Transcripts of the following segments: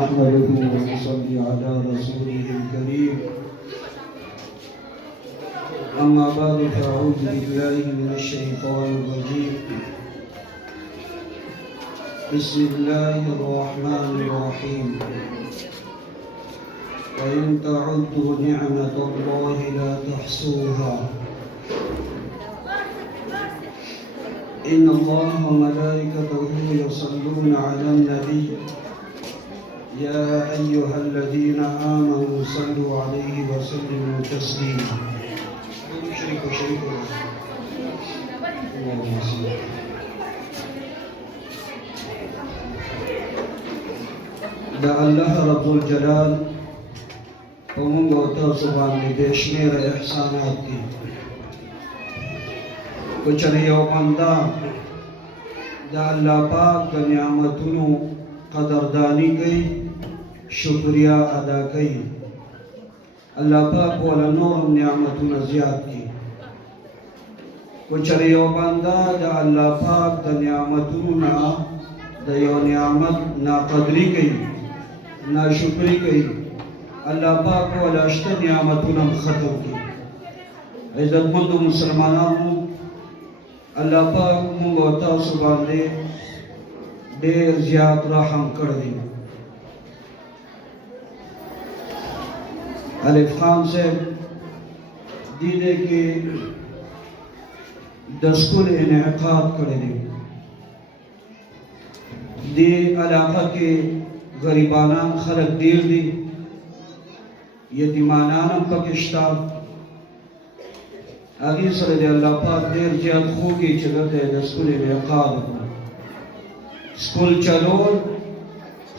نحمده ونصلي على رسوله الكريم أما بعد فأعوذ بالله من الشيطان الرجيم بسم الله الرحمن الرحيم وإن تعدوا نعمة الله لا تحصوها إن الله وملائكته يصلون على النبي يا أيها الذين آمنوا صلوا عليه وسلموا تسليما دا الله رب الجلال ومن وتعالى باندې بشمیر احسانات دي کچره یو بندا دا الله پاک د نعمتونو قدردانی کوي شکریا ادا کوي الله پاک ول نور نعمتونه زیات دي کچره یو بندا دا الله پاک د نعمتونو نه د یو نعمت ناقدری کوي ناشکری کوي الله پاک ول اشته نعمتونه ختم کوي عزتمند مسلمانانو الله پاک موږ تاسو باندې ډېر زیات رحم کړی الف خان صاحب دې کې د سکول انعقاد کړی دی دې علاقه کې غریبانان خلک ډېر دي یتیمانان هم پکې شته هغې سره د الله پاک ډېر زیات خوږي چې دلته د سکول انعقاد وکړو سکول چلول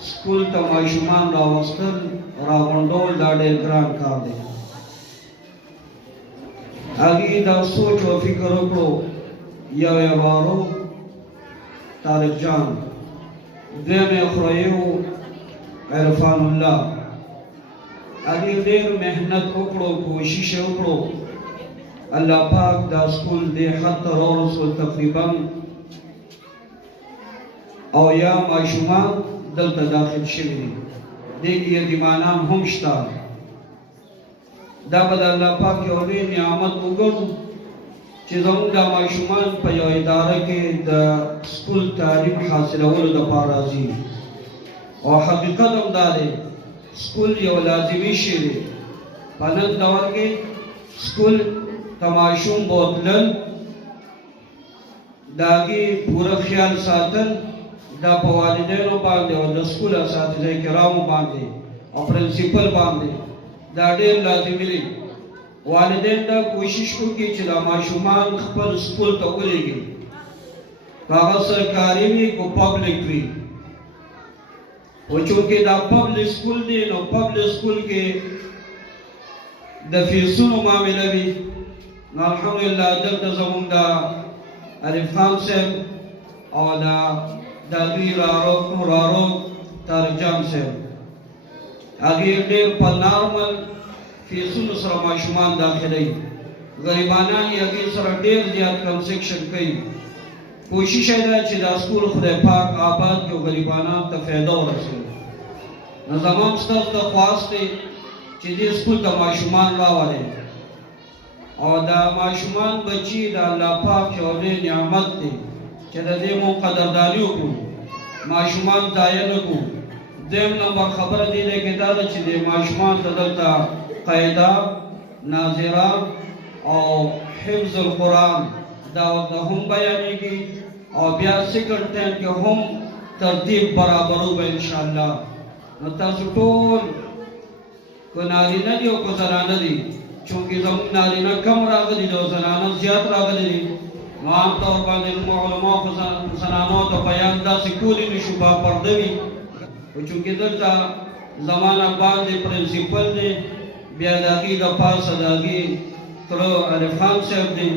سکول ته ماشومان راوستل راغونډول دا ډېر ګران کار دی هغې دا سوچ او فکر وکړو یو یې وارو طارق جان دویم یې خورایو عرفان الله هغې ډېر محنت وکړو کوشش یې وکړو الله پاک دا سکول دې حد ته راورسول تقریبا او یا ماشومان دلته داخل شوي دي دې کې یتیمانان هم شته دا به د الله پاک یو لوی نعمت وګڼو چې زموږ دا ماشومان په یو اداره کې د سکول تعلیم حاصلولو دپاره راځي او حقیقت هم دا دی سکول یو لازمي شی دی په نن دور کې سکول تماشوم بوتلل داغي پورا خیال ساتل دا په والدینو باندې او د سکول اساتذه کرامو باندې او پرنسپل باندې دا ډېر لازمي دی والدین دا کوشش وکړي چې دا ماشومان خپل سکول ته ولېږي هغه سرکاري وي کو پبلک وي او چونکې دا پبلک سکول دی نو پبلک سکول کې د فیسونو معامله وي نو الحمدلله دلته زموږ د الف خان صاحب او د دوی رارو طارق جان صاحب هغې ډېر په نارمل فیسونو سره ماشومان داخلوي غریبانان یې هغې سره ډېر زیات کنسیکشن کوي کوشش یې ده چې دا سکول خدای پاک آباد کړي او غریبانان ته فایده ورسوي نو زموږ ستاسو ته خواست دی چې دې سکول ته ماشومان راولئ او دا ماشومان بچي د الله پاک یو لوی نعمت دی چې د دې مونږ قدرداني وکړو ماشومان ضایع نه کړو دویم نمبر خبره دې دی کې دا ده چې دې ماشومان ته دلته قاعده ناظره او حفظ القرآن دا ورته هم بیانېږي او بیا سیکنډ ټایم کې هم ترتیب برابرو به انشاءالله نو تاسو ټول که نارینه دي او که زنانه دي چونکې زموږ نارینه کم راغلي دي او زنانه زیات راغلي دي نو عام طور باندې زموږ علماو خو زنانو ته بیان داسې کولی نه شو باپرده وي خو چونکې دلته زمانه باندې پرنسپل دی بیا د هغې د پاسه د هغې تره الف خان صاحب دی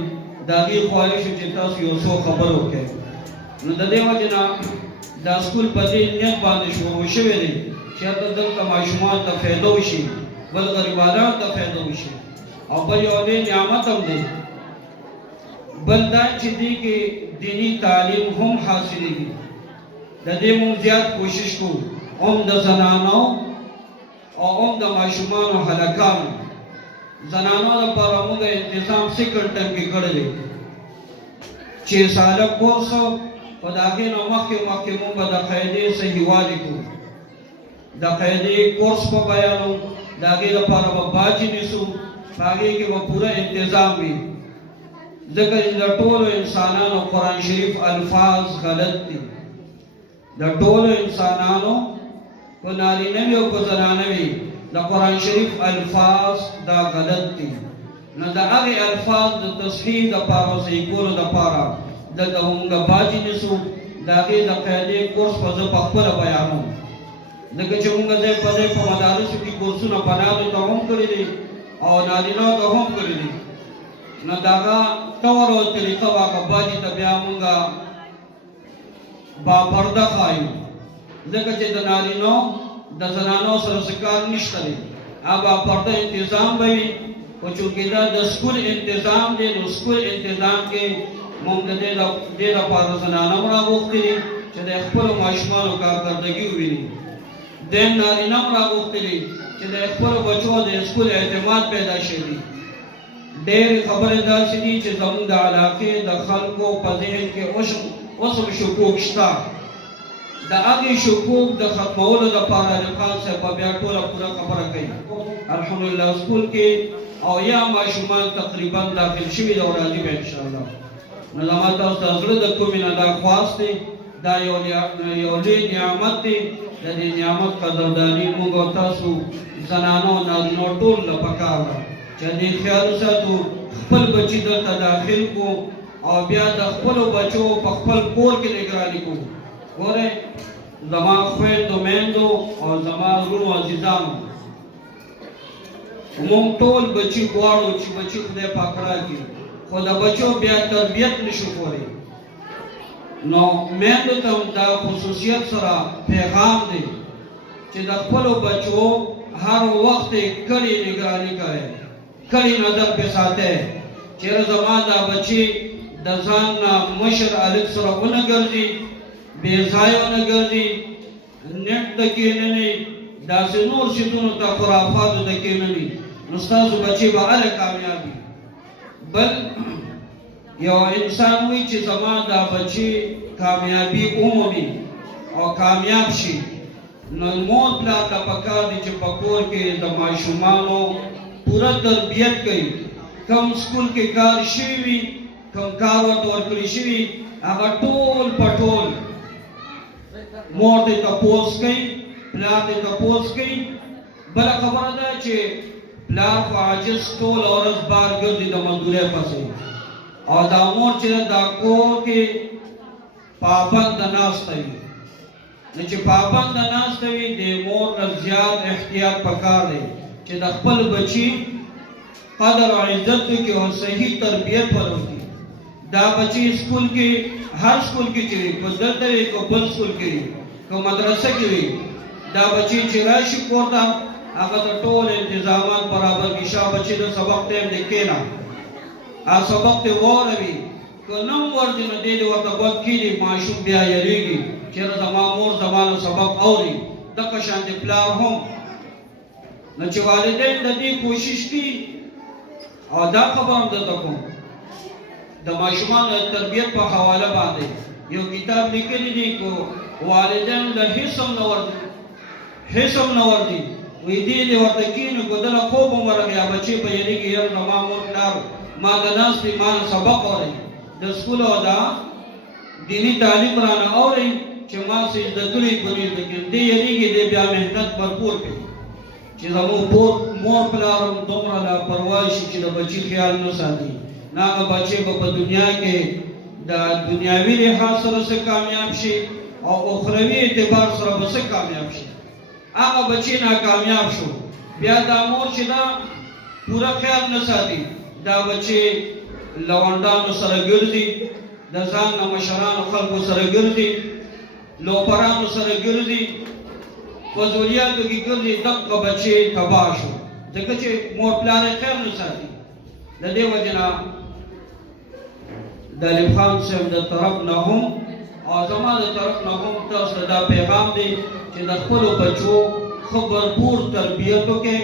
د هغې خواهش و چې تاسو یو څو خبرې وکړئ نو د دې وجې نه دا سکول په دې نیت باندې شروع شوی دی چې دلته ماشومان ته فایده وشي بل غریبانان ته فایده وشي او بل یو لوی نعمت هم دی بل دا چې دې کې دینی تعلیم هم حاصلېږي د دې موږ زیات کوشش کوو د زنانو او د ماشومانو هلکانو زنانو لپاره موږ انتظام سیکنډ ټرم کې کړی دی چې ساله کورس په د هغې نه مخکې موږ به د قاعدې صحیح والي کوو د قاعدې کورس په بیانو د هغې لپاره به باج نیسو په هغې کې به پوره انتظام وي ځکه چې د ټولو انسانانو قرآن شریف الفاظ غلط دي د ټولو انسانانو په نارینه وي او په زنانه وي د قرآن شریف الفاظ دا غلط دي نو د هغې الفاظ د تصحیح دپاره او صحیح کولو دپاره دلته موږ باج نیسو د هغې د قاعدې کورس به زه پخپله بیانوم ځکه چې موږ ځای په ځای په مدارسو کې کورسونه بنانو ته هم کړي دي او نارینهو ته هم کړي دي نو د هغه طور او طریقه به هغه باجي ته بیا موږ باپرده ښایو ځکه چې د نارینهو د زنانو سره څه کار نشته دی هغه باپرده انتظام به وي خو چونکې دا د سکول انتظام دی نو سکول انتظام کې موږ د دې لپاره زنانه هم راغوښتي دي چې د خپلو ماشومانو کارکردګي وویني دیم نارینه هم راغوښتي دي چې د خپلو بچو د سکول اعتماد پیدا شوي ډېرې خبرې داسې دي چې زموږ د علاقې د خلکو په ذهن کې اوس هم شکوک شته د هغې شکوک د ختمولو دپاره عالم صاحب به بیا ټوله پوره خبره کوي الحمدلله سکول کې او یا ماشومان تقریبا داخل شوي او راځي به انشاءالله نو زما تاسو ته زړه د کومې نه دا خواست دی دا یو لوی نعمت دی د دې نعمت قدرداني موږ او تاسو زنانو نارینو ټول له پکار ده چې دې خیال وساتو خپل بچي دلته داخل کو او بیا د خپلو بچو په خپل کور کې نګراني کو ګورئ زما خویندو میندو او زما وروڼو عزیزانو موږ ټول بچي غواړو چې بچي خدای پاک راکړي خو د بچو بیا تربیت نشو کولی نو میندو ته دا خصوصیت سره پیغام دی چې د خپلو بچو هر وخت کړي نگراني کوئ کړي نظر پې ساتئ چېرې زما دا بچي د ځان نه مشر هلک سره ونه ګرځي بې ځایه ونه ګرځي نیټ ته کښېنني داسې نور شیدونو ته خرافاتو ته کښېنني نو ستاسو بچي به هله کامیاب وي بل یو انسان وي چې زما دا بچي کامیابي ومومي او کامیاب شي نو مور پلار ته پکار دي چې په کور کې د ماشومانو پوره تربیت کوي کوم سکول کې کار شوي وي کوم کار ورته ورکړی شوي هغه ټول په ټول مور ته تپوس کوي پلار ته تپوس کوي بله خبره ده چې پلار خو عاجز ټوله ورځ بار ګرځي د مزدورۍ پسې او دا مور چې دا کور کې پابند ناسته وي نو چې پابند ناسته وي د مور نه زیات احتیاط پکار دی چې د خپل بچي قدر او عزت وکړي او صحیح تربیت ورکړي دا بچي سکول کې هر سکول کې چې وي په دلته وي که بل سکول کې وي که مدرسه کې وي دا بچي چې راشي کور ته هغه ته ټول انتظامات برابر کړي شا بچي د سبق ټایم دی کښېنه هغه سبق دې واوروي که نه هم ورځي نو دی دې ورته غوږ کښېږدي ماشوم بیا یېرېږي چېرې زما مور زما نه سبق اوري دغه شانتې پلار هم نو چې والدین د دې کوشش کوي او دا خبره هم درته کوم د ماشومانو د تربیت په حواله باندې یو کتاب لیکلی دی که والدین له هېڅ هم نه ورځي وی دې دې ورته کښېنو که دله خوب هم ورغی یا بچې به یېرېږي یاره زما مور پلار ما د ناستې ما نه سبق اورئ د سکول او د دیني تعلیم رانه اورئ چې ما څه زده کړي که نه زده کړي دې یېرېږي دې بیا محنت بھرپور کوي چې زموږ مور پلار هم دومره لاپرواه شي چې د بچي خیال نه ساتي نه هغه بچی به په دنیا کې د دنیاوي لحاظ سره څه کامیاب شي او اخروي اعتبار سره به څه کامیاب شي هغه بچی ناکامیاب شو بیا دا مور چې دا پوره خیال نه ساتي دا بچی لونډانو سره ګرځي د ځان نه مشرانو خلکو سره ګرځي لوپرانو سره ګرځي فضولیاتو کې ګرځي دغه بچی تباه شو ځکه چې مور پلار یې خیال نه ساتي د دې وجې نه د ایوب خان صاحب د طرف نه هم او زما د طرف نه هم تاسو ته دا پیغام دی چې د خپلو بچو ښه بھرپور تربیت وکړئ.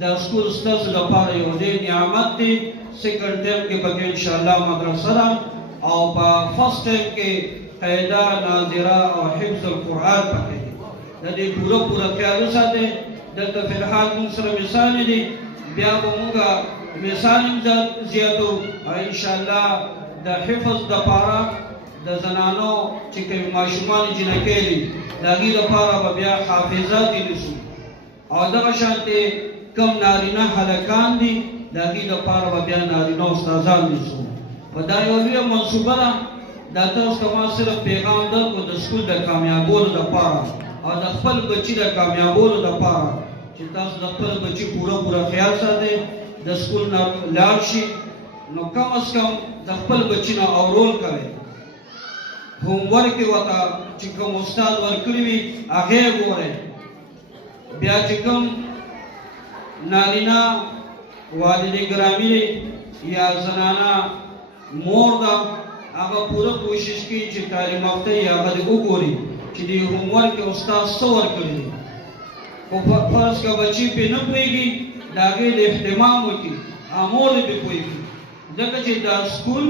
دا سکول ستاسو لپاره یو ډېر نعمت دی. سیکنډ ټرم کې پکې انشاءالله مدرسه ده او په فرسټ ټرم کې قاعده ناظره او حفظ القرآن پکې دی. د دې پوره خیال وساتئ. دلته فی الحال موږ سره مثال دي، بیا به موږ مثال زیاتو او انشاءالله د حفظ دپاره د زنانو چې کوم ماشومان جنکۍ دي د هغې دپاره به بیا حافظات نیسو او دغه شانتې کم نارینه هلکان دي د هغې دپاره به بیا نارینه استادان نیسو. په دا یو لویه منصوبه ده. دا تاسو ته ما صرف پیغام درکړو د سکول د کامیابولو دپاره او د خپل بچي د کامیابولو دپاره چې تاسو د خپل بچي پوره خیال ساتئ. د سکول نه لاړ شي نو کم از کم د خپل بچي نه اورول کوئ. هومورک یې ورته چې کوم استاد ورکړي وي هغې یې ګورئ. بیا چې کوم نارینه والدې ګرامي دی یا زنانه مور ده هغه پوره کوشش کوي چې تعلیم یافته یې هغه دې وګوري چې د هومورک استاد څه ورکړي دي. خو فرض که بچي پرې نه پوهېږي د هغې د اهتمام وکړي مور دې پرې پوهېږي. ځکه چې دا سکول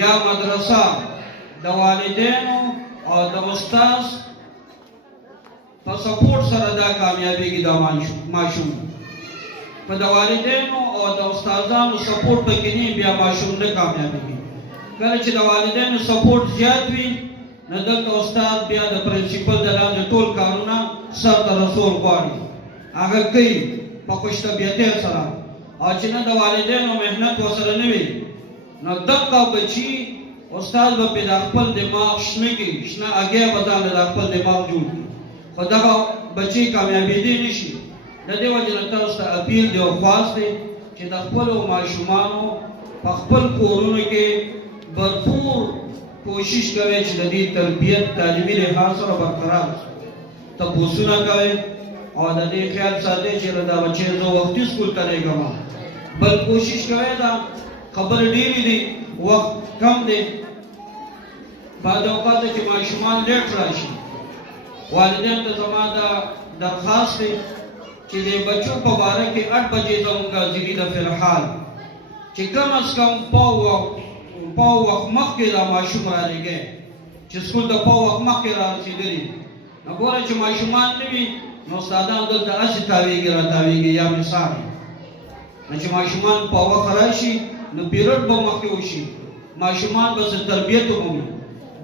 یا مدرسه د والدینو او د استاد په سپورټ سره دا کامیابېږي. دا ماشوم په د والدینو او د استادانو سپورټ پکې نه بیا ماشوم نه کامیابېږي. کله چې د والدینو سپورټ زیات وي نو دلته استاد بیا د پرنسپل د لاندې ټول کارونه سرته رسول غواړي هغه کوي په خوش طبیعتۍ سره. او چې نه د والدینو محنت ورسره نه وي نو دغه بچي استاد به پرې د خپل دماغ شنه کړي، شنه هګۍ به ځان له خپل دماغ جوړ کړي، خو دغه بچي کامیابېدی نه شي. د دې وجې نه تاسو ته اپیل دی او خواست دی چې د خپلو ماشومانو په خپل کورونو کې بھرپور کوشش کوئ چې د دې تربیت تعلیمي لحاظ سره برقرار تپوسونه کوئ او د دې خیال ساتئ چې دا بچی زه وختي سکول ته لېږم. بل کوشش کوئ دا خبرې ډېرې دي وخت کم دی. بعض اوقات چې ماشومان لیټ راشي والدین ته زما دا درخواست دی چې د بچو په باره کې 8 بجې زموږ حاضري ده فی الحال چې کم از کم پاو وخت مخکې دا ماشوم رالېږئ چې سکول ته پاو وخت مخکې رارسېدلي. نو ګوره چې ماشومان نه وي نو استادان دلته هسې تاویږي راتاویږي. یا مثال نو چې ماشومان په وخت راشي نو پیرډ به مخکې وشي، ماشومان به څه تربیت ومومي.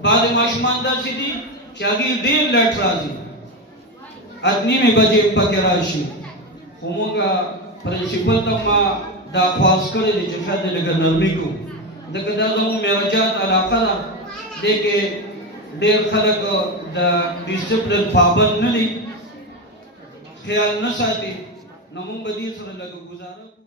بعضې ماشومان داسې دي چې هغې ډېر لیټ راځي 8:30 بجې پکې راشي. خو موږ پرنسپل ته ما دا خواست کړی دی چې ښه دی لږه نرمي کړو ځکه دا زموږ معراجات علاقه ده. دې کې ډېر خلک د ډسپلن پابند نه دي، خیال نه ساتي. نو موږ به دې سره لږه ګزاره